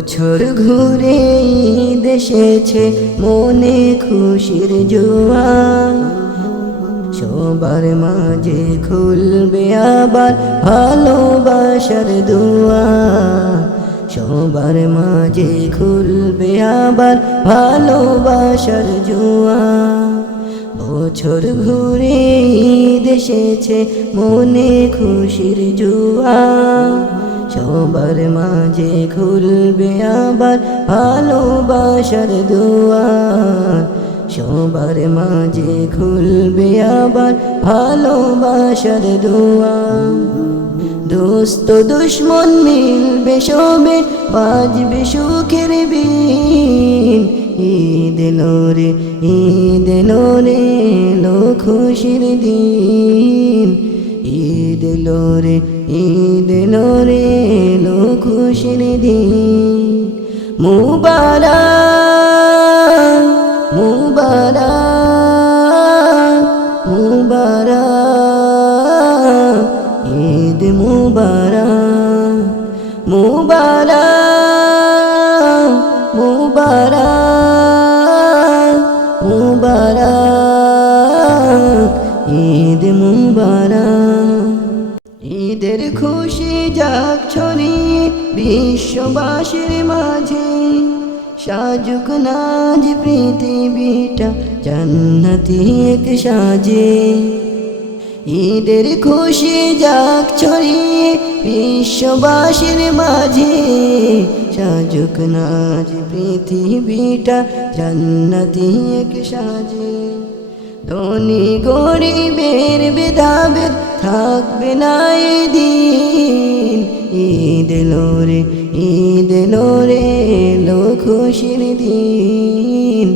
বছর ঘুরে ঈদ এসেছে, মনে খুশির জোয়ার। সবার মাঝে খুলবে আবার ভালোবাসার দুয়ার। সবার মাঝে খুলবে আবার ভালোবাসার জোয়ার। বছর ঘুরে ঈদ এসেছে, মনে খুশির জোয়ার। সবার মাঝে খুলবে আবার ভালোবাসার দুয়ার। সবার মাঝে খুলবে আবার ভালোবাসার দুয়ার। দোস্ত দুশ্মন মিলবে সবে, বাজবে সুখের বিন। ঈদ এলো রে, ঈদ এলো রে, এলো খুশির দিন। ঈদ এলো রে, ঈদ এলো রে, এলো খুশির দিন। মুবারক মুবারক মুবারক, ঈদ মুবারক মুবারক মুবারক মুবারক, ঈদ মুবারক। ঈদের খুশি যাক ছড়িয়ে বিশ্ববাসীর মাঝে, সাজুক নাজ পৃথিবীটা জান্নাতি এক সাজে। ঈদের খুশি যাক ছড়িয়ে বিশ্ববাসীর মাঝে, সাজুক নাজ পৃথিবীটা জান্নাতি এক সাজে। ধনী গরিবের ভেদাভেদ থাকবে না এদিন। ঈদ এলো রে, ঈদ এলো রে, এলো খুশির দিন।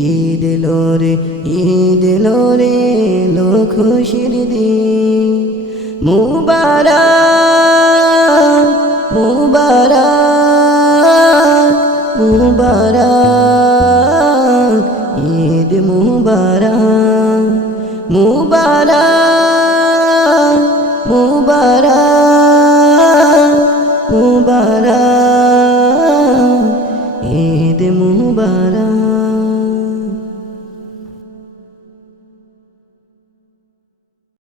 ঈদ এলো রে, ঈদ এলো রে, এলো খুশির দিন। মুবারক মুবারক মুবারক